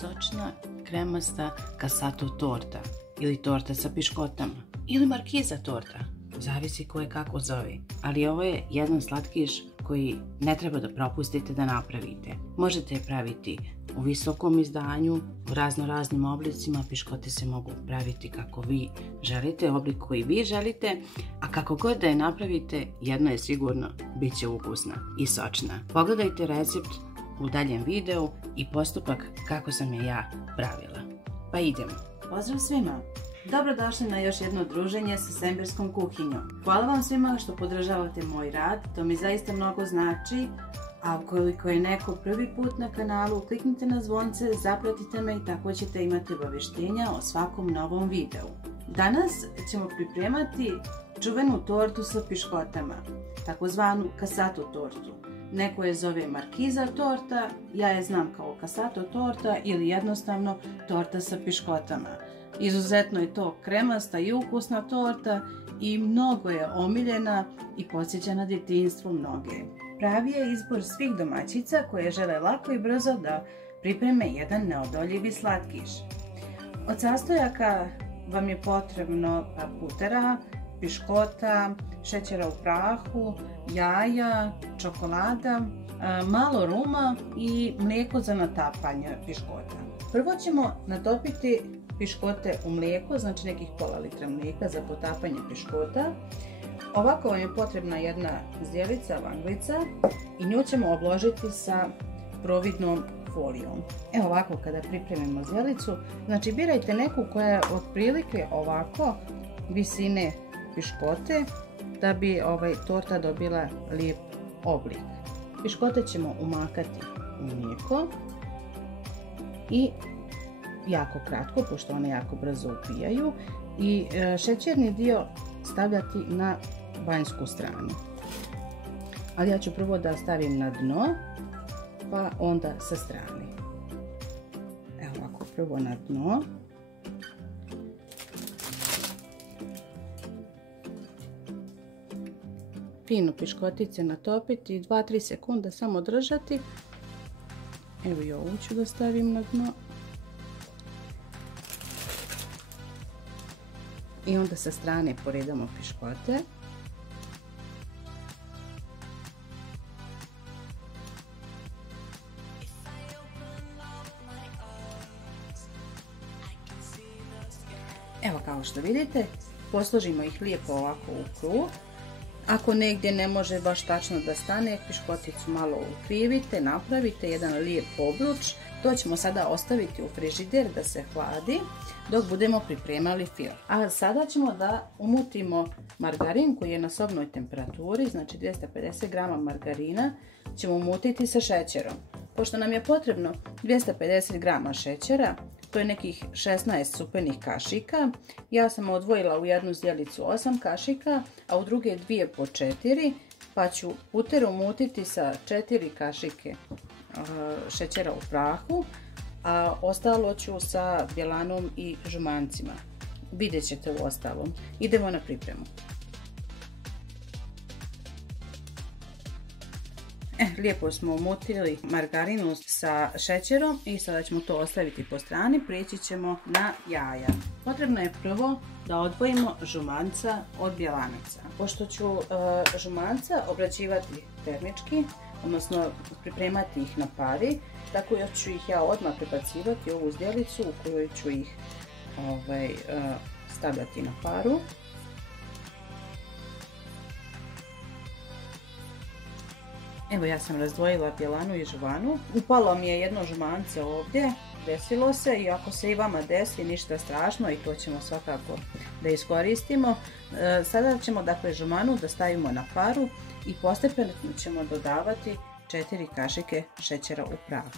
Sočna, kremasta Cassato torta ili torta sa piškotama ili markiza torta, zavisi ko je kako zove. Ali ovo je jedan slatkiš koji ne treba da propustite da napravite. Možete je praviti u visokom izdanju, u raznim oblicima. Piškote se mogu praviti kako vi želite, oblik koji vi želite, a kako god da je napravite, jedno je sigurno, bit će ukusna i sočna. Pogledajte recept u daljem videu i postupak kako sam je ja pravila. Pa idemo. Pozdrav svima! Dobrodošli na još jedno druženje sa Semberskom kuhinjom. Hvala vam svima što podržavate moj rad, to mi zaista mnogo znači. A ukoliko je neko prvi put na kanalu, kliknite na zvonce, zapratite me i tako ćete imati obavještenja o svakom novom videu. Danas ćemo pripremati čuvenu tortu sa piškotama, takozvanu Cassato tortu. Neko je zove markiza torta, ja je znam kao Cassato torta ili jednostavno torta sa piškotama. Izuzetno je to kremasta i ukusna torta i mnogo je omiljena i podsjeća na djetinjstvo mnoge. Pravi je izbor svih domaćica koje žele lako i brzo da pripreme jedan neodoljivi slatkiš. Od sastojaka vam je potrebno putera, piškota, šećera u prahu, jaja, čokolada, malo ruma i mlijeko za natapanje piškota. Prvo ćemo natopiti piškote u mlijeko, znači nekih pola litra mlijeka za potapanje piškota. Ovako vam je potrebna jedna zdjelica, vanglica i nju ćemo obložiti sa providnom folijom. Evo ovako kada pripremimo zdjelicu, znači birajte neku koja je otprilike ovako visine piškote da bi torta dobila lijep oblik. Piškote ćemo umakati u mlijeko i jako kratko, pošto one jako brzo upijaju, i šećerni dio stavljati na vanjsku stranu. Ali ja ću prvo da stavim na dno, pa onda sa strane. Evo ovako, prvo na dno. Fino piškotice natopiti, 2-3 sekunde samo držati. Evo i ovu ću da stavim na dno. I onda sa strane poredamo piškote. Evo kao što vidite, posložimo ih lijepo ovako u krug. Ako negdje ne može baš tačno da stane, piškoticu malo ukrivite, napravite jedan lijep obruč. To ćemo sada ostaviti u frižider da se hladi dok budemo pripremali fil. A sada ćemo da umutimo margarin koji je na sobnoj temperaturi, znači 250 g margarina ćemo umutiti sa šećerom. Pošto nam je potrebno 250 g šećera, to je nekih 16 supenih kašika. Ja sam odvojila u jednu zdjelicu 8 kašika, a u druge 2 po 4, pa ću puter umutiti sa 4 kašike šećera u prahu, a ostalo ću sa bjelanom i žumancima. Vidjet ćete u ostalom. Idemo na pripremu. Lijepo smo umutili margarinu sa šećerom i sada ćemo to ostaviti po strani. Prijeći ćemo na jaja. Potrebno je prvo da odvojimo žumanca od bjelanaca. Pošto ću žumanca obrađivati termički, odnosno pripremati ih na pari, tako ću ih ja odmah prebacivati u ovu zdjelicu u kojoj ću ih stavljati na paru. Evo ja sam razdvojila bjelanu i žuvanu. Upalo mi je jedno žumance ovdje, desilo se, i ako se i vama desi, ništa strašno i to ćemo svakako da iskoristimo. Sada ćemo dakle žumanu da stavimo na paru i postepeno ćemo dodavati 4 kašike šećera u prahu.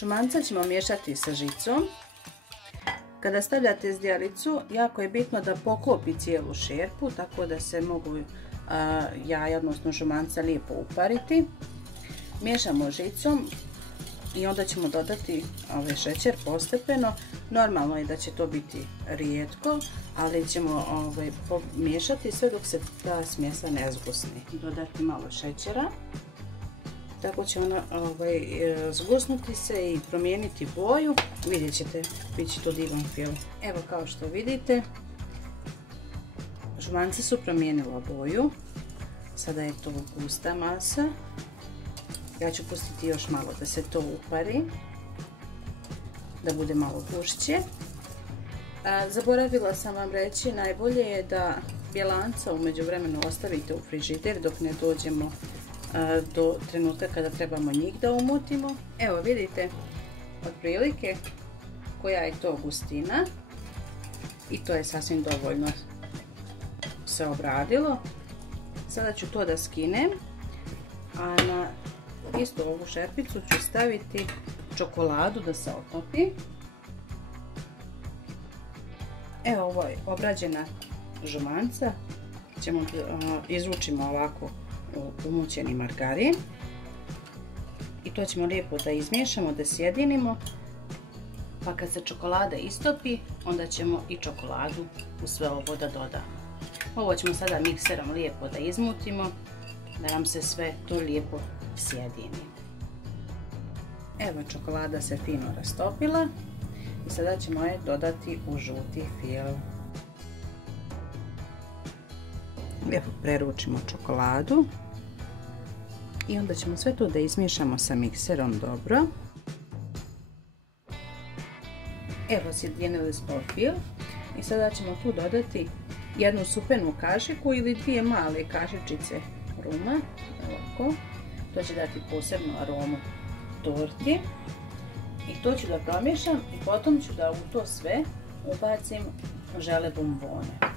Žumanca ćemo miješati sa žicom. Kada stavljate zdjelicu, jako je bitno da poklopi cijelu šerpu, tako da se mogu jaja, odnosno žumanca, lijepo upariti. Miješamo žicom i onda ćemo dodati šećer postepeno. Normalno je da će to biti rijetko, ali ćemo pomiješati sve dok se ta smjesa ne zgusne. Dodati malo šećera. tako će ona zgusnuti se i promijeniti boju. Vidjet ćete, bit će to divan fil. Evo kao što vidite, žumanci su promijenila boju. Sada je to gusta masa. Ja ću pustiti još malo da se to upari, da bude malo gušće. Zaboravila sam vam reći, najbolje je da bjelanca u međuvremenu ostavite u frižider dok ne dođemo do trenutka kada trebamo njih da umutimo. Evo vidite otprilike koja je to gustina i to je sasvim dovoljno se obradilo. Sada ću to da skinem, a na istu ovu šerpicu ću staviti čokoladu da se otopi. Evo, ovo je obrađena žumanca, izručimo ovako u umućeni margarin i to ćemo lijepo da izmiješamo, da sjedinimo, pa kad se čokolada istopi onda ćemo i čokoladu u sve ovo da dodamo. Ovo ćemo sada mikserom lijepo da izmutimo, da nam se sve to lijepo sjedini. Evo, čokolada se fino rastopila i sada ćemo je dodati u žuti fil. Lijepo preručimo čokoladu i onda ćemo sve to da izmiješamo sa mikserom dobro. Evo, sjedinili smo fil i sada ćemo tu dodati jednu supenu kašiku ili dvije male kašičice ruma. Ovako. To će dati posebnu aromu torti. I to ću da promiješam i potom ću da u to sve ubacim žele bombone.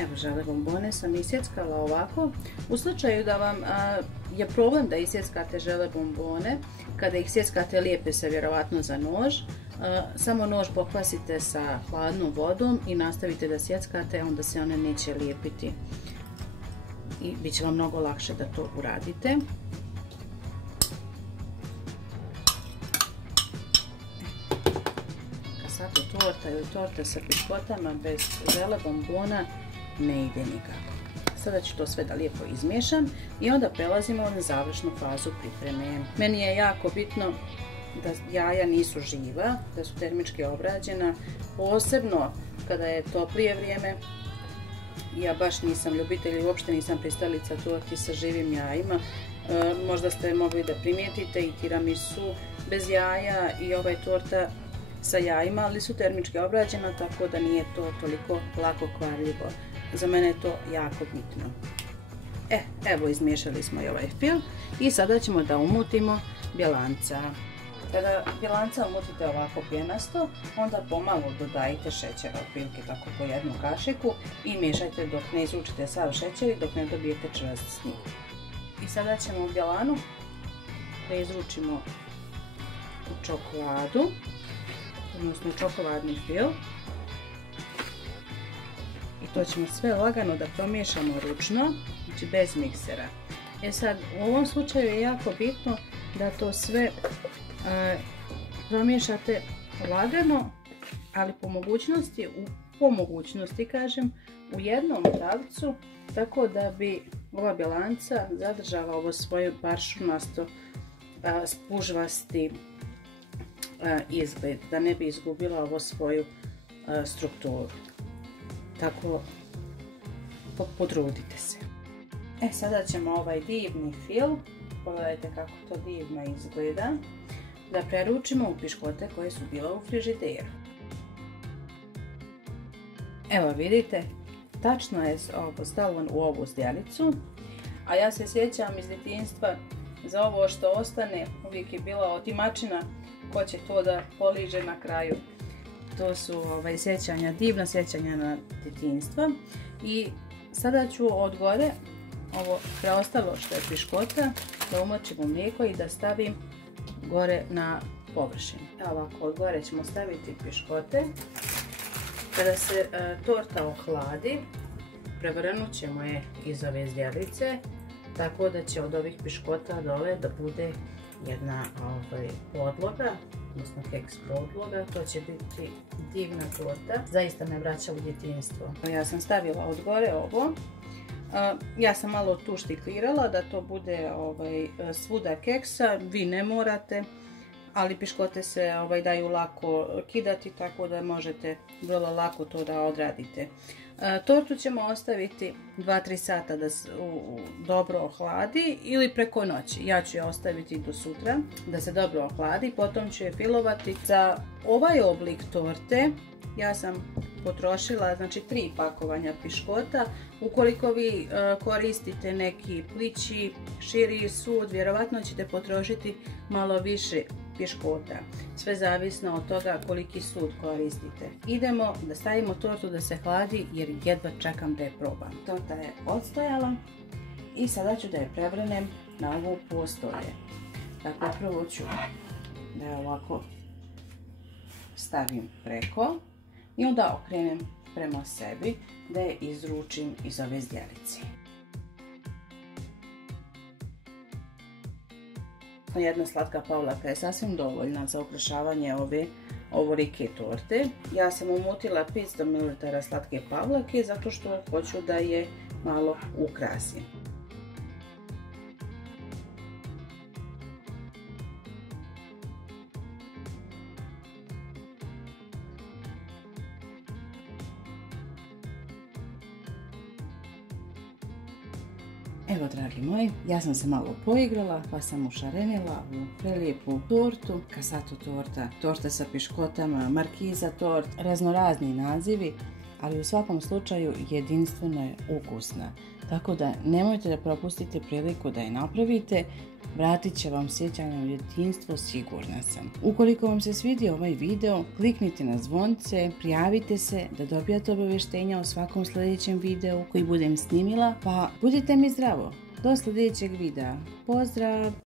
Evo, žele bombone sam isjeckala ovako. U slučaju da vam je problem da isjeckate žele bombone, kada ih sjeckate lijepe se vjerovatno za nož, samo nož pokvasite sa hladnom vodom i nastavite da sjeckate, onda se one neće lijepiti i bit će vam mnogo lakše da to uradite. Casato torta ili torta sa piškotama bez žele bombona ne ide nikako. Sada ću to sve da lijepo izmiješam i onda prelazimo na završnu fazu pripreme. Meni je jako bitno da jaja nisu živa, da su termički obrađena, posebno kada je toplije vrijeme. Ja baš nisam ljubitelj, uopšte nisam pristalica torti sa živim jajima. Možda ste mogli da primijetite i tiramisu bez jaja i ovaj torta sa jajima, ali su termički obrađena, tako da nije to toliko lako kvarljivo. Za mene je to jako bitno. Evo, izmiješali smo i ovaj fil i sada ćemo da umutimo bjelanca. Kada bjelanca umutite ovako pjenasto, onda pomalo dodajte šećera, otprilike tako po jednu kašiku i miješajte dok ne izručite sav šećer i dok ne dobijete čvrst snijeg. I sada ćemo bjelanu da izručimo u čokoladu, odnosno čokoladni fil. I to ćemo sve lagano da promiješamo ručno, znači bez miksera. Sad, u ovom slučaju je jako bitno da to sve promiješate lagano, ali po mogućnosti kažem, u jednom pravcu, tako da bi ova bjelanca zadržala ovo svoje paršumasto spužvasti izgled, da ne bi izgubila ovo svoju strukturu. Tako, potrudite se. Sada ćemo ovaj divni fil, pogledajte kako to divno izgleda, da preručimo u piškote koje su bile u frižideru. Evo vidite, tačno je ovo stavljeno u ovu zdjelicu, a ja se sjećam iz djetinjstva, za ovo što ostane uvijek je bila otimačina, ko će to da poliže na kraju. To su sjećanja, divna sjećanja na djetinjstva. I sada ću od gore ovo preostalo što je piškota da umočim u mlijeko i da stavim gore na površinu. Ovako, od gore ćemo staviti piškote. Kada se torta ohladi, prevrnut ćemo je iz ove zdjelice, tako da će od ovih piškota dole da bude jedna podloga, odnosno keks podloga. To će biti divna torta. Zaista me vraća u djetinjstvo. Ja sam stavila od gore ovo. Ja sam malo tu štiklirala da to bude svuda keksa. Vi ne morate, ali piškote se daju lako kidati, tako da možete vrlo lako to da odradite. Tortu ćemo ostaviti 2-3 sata da se dobro ohladi ili preko noći. Ja ću je ostaviti do sutra da se dobro ohladi, potom ću je filovati. Za ovaj oblik torte ja sam potrošila 3 pakovanja piškota. Ukoliko vi koristite neki plići, širi sud, vjerovatno ćete potrošiti malo više piškota. Sve zavisno od toga koliki sud koristite. Idemo da stavimo tortu da se hladi jer jedva čekam da je probam. Torta je odstojala i sada ću da je prevrnem na ovu postolje. Dakle, prvo ću da je ovako stavim preko i onda okrenem prema sebi da je izručim iz ove zdjelice. Jedna slatka pavlaka je sasvim dovoljna za ukrašavanje ovolike torte. Ja sam umutila 500 ml slatke pavlake zato što hoću da je malo ukrasim. Evo, dragi moji, ja sam se malo poigrala pa sam ušarenila u prelijepu tortu, Cassato torta, torta sa piškotama, markiza tort, raznorazni nazivi, ali u svakom slučaju jedinstveno je ukusna. Tako da nemojte da propustite priliku da je napravite, vratit će vam sjećanje u djetinjstvo, sigurna sam. Ukoliko vam se svidio ovaj video, kliknite na zvonce, prijavite se da dobijate obavještenja o svakom sljedećem videu koji budem snimila, pa budite mi zdravo. Do sljedećeg videa. Pozdrav!